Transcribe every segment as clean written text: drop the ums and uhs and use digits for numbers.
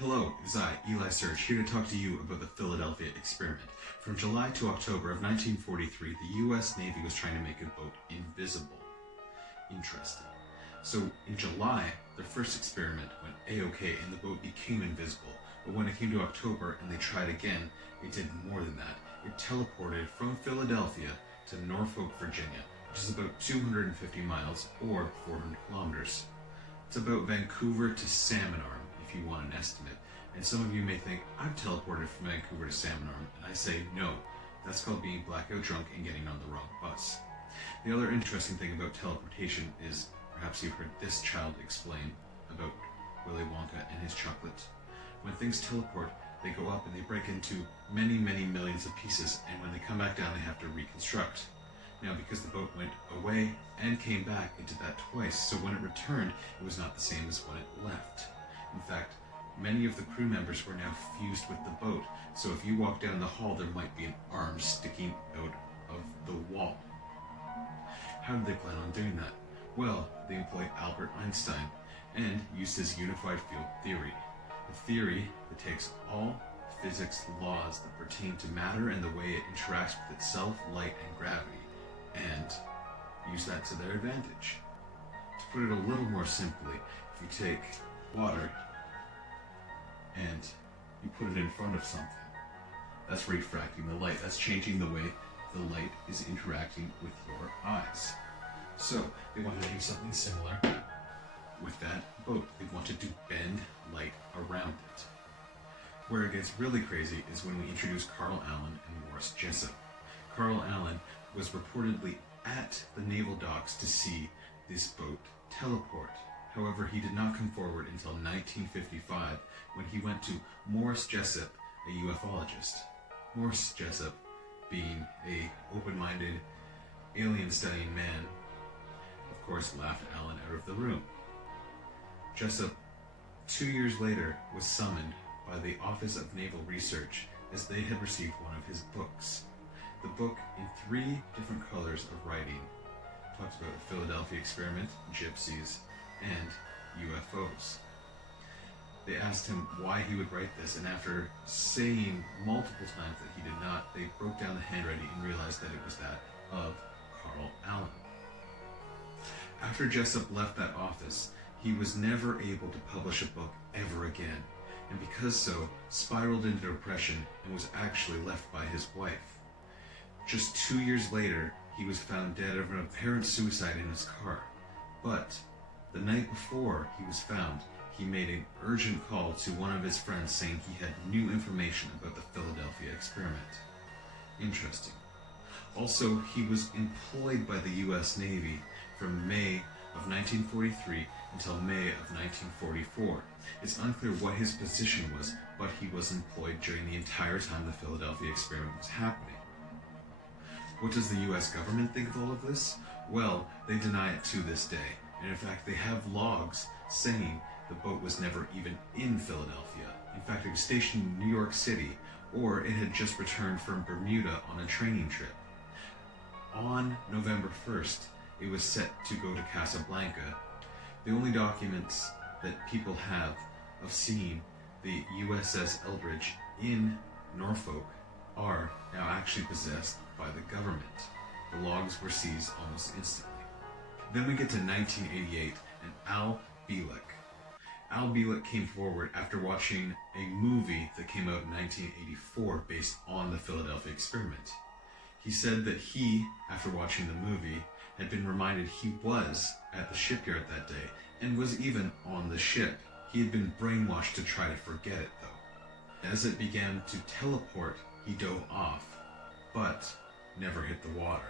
Hello, it is I, Eli Surge, here to talk to you about the Philadelphia experiment. From July to October of 1943, the U.S. Navy was trying to make a boat invisible. Interesting. So in July, their first experiment went A-OK and the boat became invisible. But when it came to October and they tried again, it did more than that. It teleported from Philadelphia to Norfolk, Virginia, which is about 250 miles or 400 kilometers. It's about Vancouver to Salmon Arm, if you want an estimate. And some of you may think, I've teleported from Vancouver to Salmon Arm, and I say no. That's called being blackout drunk and getting on the wrong bus. The other interesting thing about teleportation is, perhaps you've heard this child explain about Willy Wonka and his chocolate. When things teleport, they go up and they break into many, many millions of pieces, and when they come back down, they have to reconstruct. Now, because the boat went away and came back, it did that twice, so when it returned, it was not the same as when it left. In fact, many of the crew members were now fused with the boat, so if you walk down the hall, there might be an arm sticking out of the wall. How did they plan on doing that? Well, they employed Albert Einstein and used his unified field theory. A theory that takes all physics laws that pertain to matter and the way it interacts with itself, light, and gravity, and use that to their advantage. To put it a little more simply, if you take water and you put it in front of something, that's refracting the light. That's changing the way the light is interacting with your eyes. So they wanted to do something similar with that boat. They wanted to bend light around it. Where it gets really crazy is when we introduce Carl Allen and Morris Jessup. Carl Allen was reportedly at the naval docks to see this boat teleport. However, he did not come forward until 1955 when he went to Morris Jessup, a ufologist. Morris Jessup, being a open-minded, alien-studying man, of course laughed Allen out of the room. Jessup, 2 years later, was summoned by the Office of Naval Research as they had received one of his books. The book, in 3 different colors of writing, talks about the Philadelphia experiment, gypsies, and UFOs. They asked him why he would write this, and after saying multiple times that he did not, they broke down the handwriting and realized that it was that of Carl Allen. After Jessup left that office, he was never able to publish a book ever again, and because so, spiraled into depression and was actually left by his wife. Just 2 years later, he was found dead of an apparent suicide in his car. But the night before he was found, he made an urgent call to one of his friends saying he had new information about the Philadelphia experiment. Interesting. Also, he was employed by the U.S. Navy from May of 1943 until May of 1944. It's unclear what his position was, but he was employed during the entire time the Philadelphia experiment was happening. What does the U.S. government think of all of this? Well, they deny it to this day, and in fact they have logs saying the boat was never even in Philadelphia. In fact, it was stationed in New York City, or it had just returned from Bermuda on a training trip. On November 1st, it was set to go to Casablanca. The only documents that people have of seeing the USS Eldridge in Norfolk are now actually possessed by the government. The logs were seized almost instantly. Then we get to 1988 and Al Bielek. Al Bielek came forward after watching a movie that came out in 1984 based on the Philadelphia experiment. He said that he, after watching the movie, had been reminded he was at the shipyard that day and was even on the ship. He had been brainwashed to try to forget it, though. As it began to teleport, he dove off, but never hit the water.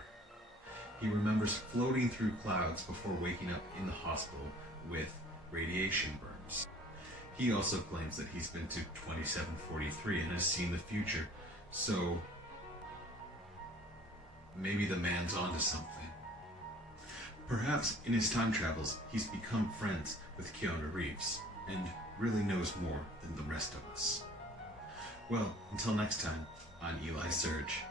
He remembers floating through clouds before waking up in the hospital with radiation burns. He also claims that he's been to 2743 and has seen the future, so maybe the man's onto something. Perhaps in his time travels, he's become friends with Keanu Reeves and really knows more than the rest of us. Well, until next time, I'm Eli Surge.